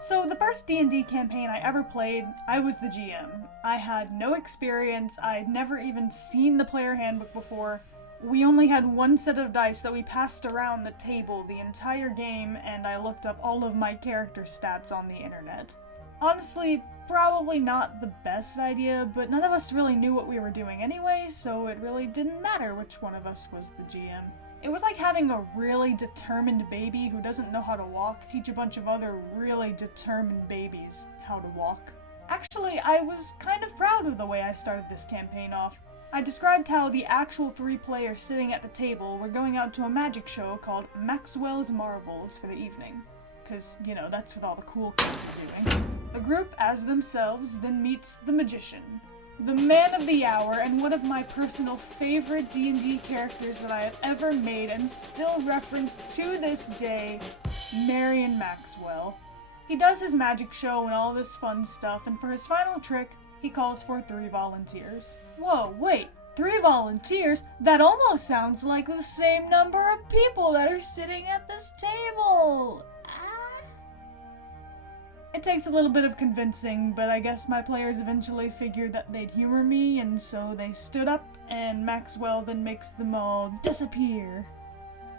So the first D&D campaign I ever played, I was the GM. I had no experience, I'd never even seen the player handbook before. We only had one set of dice that we passed around the table the entire game, and I looked up all of my character stats on the internet. Honestly, probably not the best idea, but none of us really knew what we were doing anyway, so it really didn't matter which one of us was the GM. It was like having a really determined baby who doesn't know how to walk teach a bunch of other really determined babies how to walk. Actually, I was kind of proud of the way I started this campaign off. I described how the actual 3 players sitting at the table were going out to a magic show called Maxwell's Marvels for the evening. Because, you know, that's what all the cool kids are doing. The group, as themselves, then meets the magician. The man of the hour, and one of my personal favorite D&D characters that I have ever made and still reference to this day, Marion Maxwell. He does his magic show and all this fun stuff, and for his final trick, he calls for 3 volunteers. Whoa, wait, 3 volunteers? That almost sounds like the same number of people that are sitting at this table! It takes a little bit of convincing, but I guess my players eventually figured that they'd humor me, and so they stood up, and Maxwell then makes them all disappear.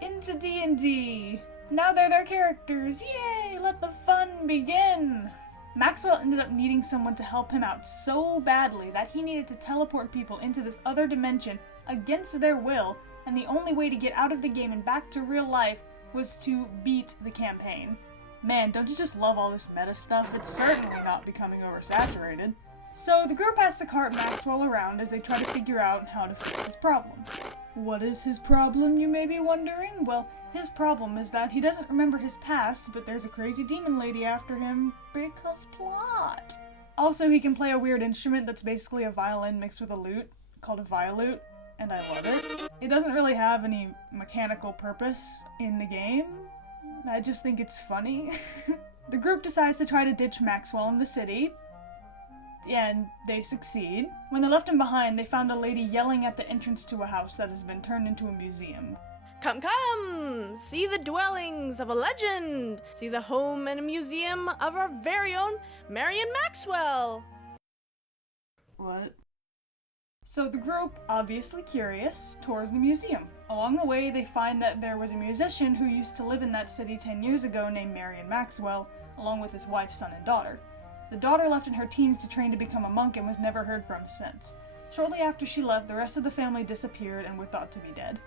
Into D&D! Now they're their characters! Yay! Let the fun begin! Maxwell ended up needing someone to help him out so badly that he needed to teleport people into this other dimension against their will, and the only way to get out of the game and back to real life was to beat the campaign. Man, don't you just love all this meta stuff? It's certainly not becoming oversaturated. So the group has to cart Maxwell around as they try to figure out how to fix his problem. What is his problem, you may be wondering? Well, his problem is that he doesn't remember his past, but there's a crazy demon lady after him because plot. Also, he can play a weird instrument that's basically a violin mixed with a lute, called a violute, and I love it. It doesn't really have any mechanical purpose in the game. I just think it's funny. The group decides to try to ditch Maxwell in the city, and they succeed. When they left him behind, they found a lady yelling at the entrance to a house that has been turned into a museum. Come, come! See the dwellings of a legend! See the home and museum of our very own Marion Maxwell! What? So the group, obviously curious, tours the museum. Along the way, they find that there was a musician who used to live in that city 10 years ago named Marion Maxwell, along with his wife, son, and daughter. The daughter left in her teens to train to become a monk and was never heard from since. Shortly after she left, the rest of the family disappeared and were thought to be dead.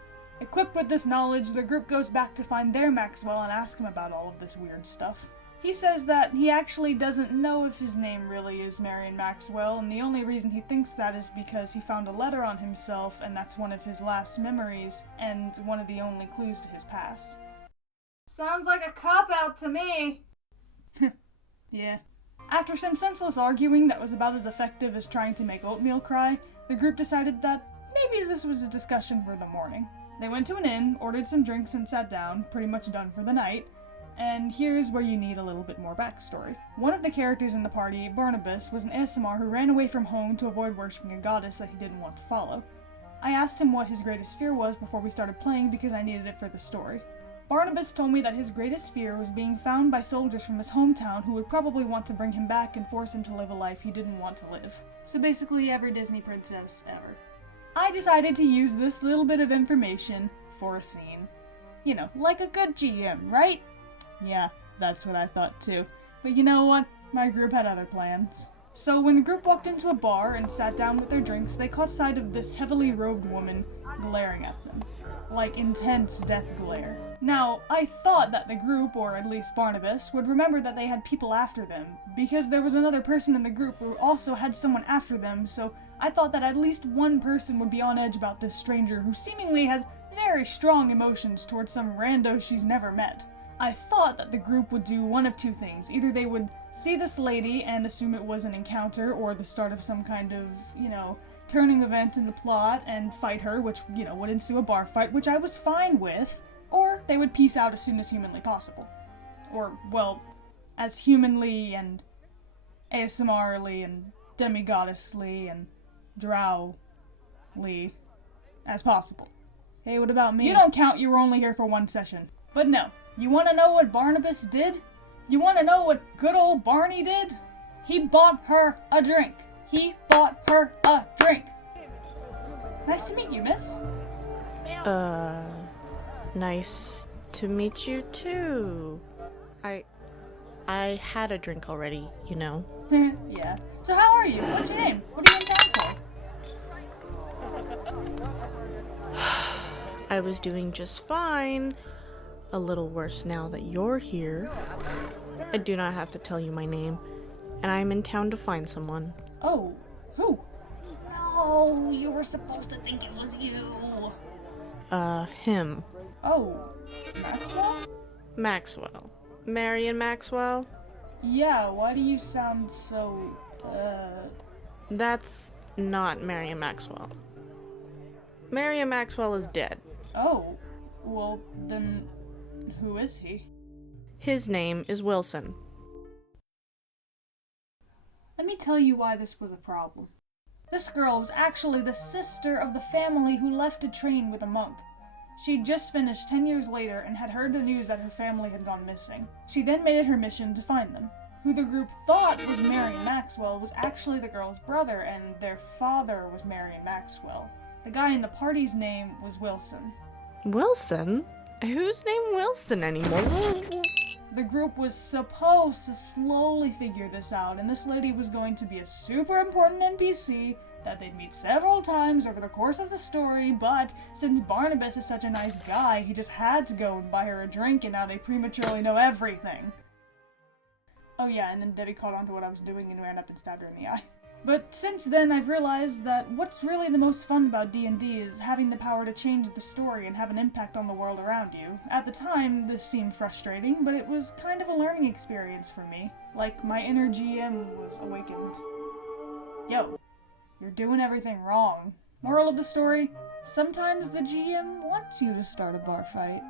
Equipped with this knowledge, the group goes back to find their Maxwell and ask him about all of this weird stuff. He says that he actually doesn't know if his name really is Marion Maxwell, and the only reason he thinks that is because he found a letter on himself, and that's one of his last memories, and one of the only clues to his past. Sounds like a cop-out to me! Yeah. After some senseless arguing that was about as effective as trying to make oatmeal cry, the group decided that maybe this was a discussion for the morning. They went to an inn, ordered some drinks, and sat down, pretty much done for the night. And here's where you need a little bit more backstory. One of the characters in the party, Barnabas, was an ASMR who ran away from home to avoid worshipping a goddess that he didn't want to follow. I asked him what his greatest fear was before we started playing because I needed it for the story. Barnabas told me that his greatest fear was being found by soldiers from his hometown who would probably want to bring him back and force him to live a life he didn't want to live. So basically every Disney princess ever. I decided to use this little bit of information for a scene. You know, like a good GM, right? Yeah, that's what I thought too. But you know what? My group had other plans. So when the group walked into a bar and sat down with their drinks, they caught sight of this heavily robed woman glaring at them. Like intense death glare. Now, I thought that the group, or at least Barnabas, would remember that they had people after them, because there was another person in the group who also had someone after them, so I thought that at least one person would be on edge about this stranger who seemingly has very strong emotions towards some rando she's never met. I thought that the group would do one of two things. Either they would see this lady and assume it was an encounter or the start of some kind of, turning event in the plot and fight her, which, would ensue a bar fight, which I was fine with, or they would peace out as soon as humanly possible. Or, well, as humanly and ASMR-ly and demigoddessly and drow-ly as possible. Hey, what about me? You don't count, you were only here for one session. But no. You want to know what Barnabas did? You want to know what good old Barney did? He bought her a drink. He bought her a drink. Nice to meet you, miss. Nice to meet you too. I had a drink already, you know. Yeah. So how are you? What's your name? What are you in town for? I was doing just fine. A little worse now that you're here. I do not have to tell you my name, and I'm in town to find someone. Oh, who? No, you were supposed to think it was you. Him. Oh, Maxwell? Maxwell. Marion Maxwell? Yeah, why do you sound so, That's not Marion Maxwell. Marion Maxwell is dead. Oh, well, then who is he? His name is Wilson. Let me tell you why this was a problem. This girl was actually the sister of the family who left to train with a monk. She'd just finished 10 years later and had heard the news that her family had gone missing. She then made it her mission to find them. Who the group thought was Marion Maxwell was actually the girl's brother, and their father was Marion Maxwell. The guy in the party's name was Wilson. Wilson? Who's named Wilson anymore? The group was supposed to slowly figure this out, and this lady was going to be a super important NPC that they'd meet several times over the course of the story, but since Barnabas is such a nice guy, he just had to go and buy her a drink, and now they prematurely know everything. Oh yeah, and then Debbie caught on to what I was doing and ran up and stabbed her in the eye. But since then, I've realized that what's really the most fun about D&D is having the power to change the story and have an impact on the world around you. At the time, this seemed frustrating, but it was kind of a learning experience for me. Like, my inner GM was awakened. Yo, you're doing everything wrong. Moral of the story, sometimes the GM wants you to start a bar fight.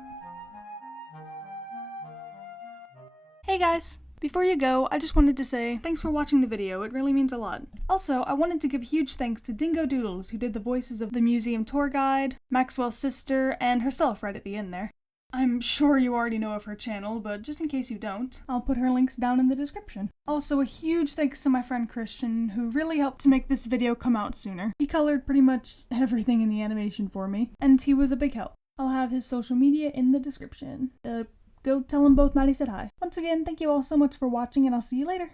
Hey guys! Before you go, I just wanted to say thanks for watching the video, it really means a lot. Also, I wanted to give huge thanks to Dingo Doodles, who did the voices of the museum tour guide, Maxwell's sister, and herself right at the end there. I'm sure you already know of her channel, but just in case you don't, I'll put her links down in the description. Also, a huge thanks to my friend Christian, who really helped to make this video come out sooner. He colored pretty much everything in the animation for me, and he was a big help. I'll have his social media in the description. Go tell them both Maddie said hi. Once again, thank you all so much for watching, and I'll see you later.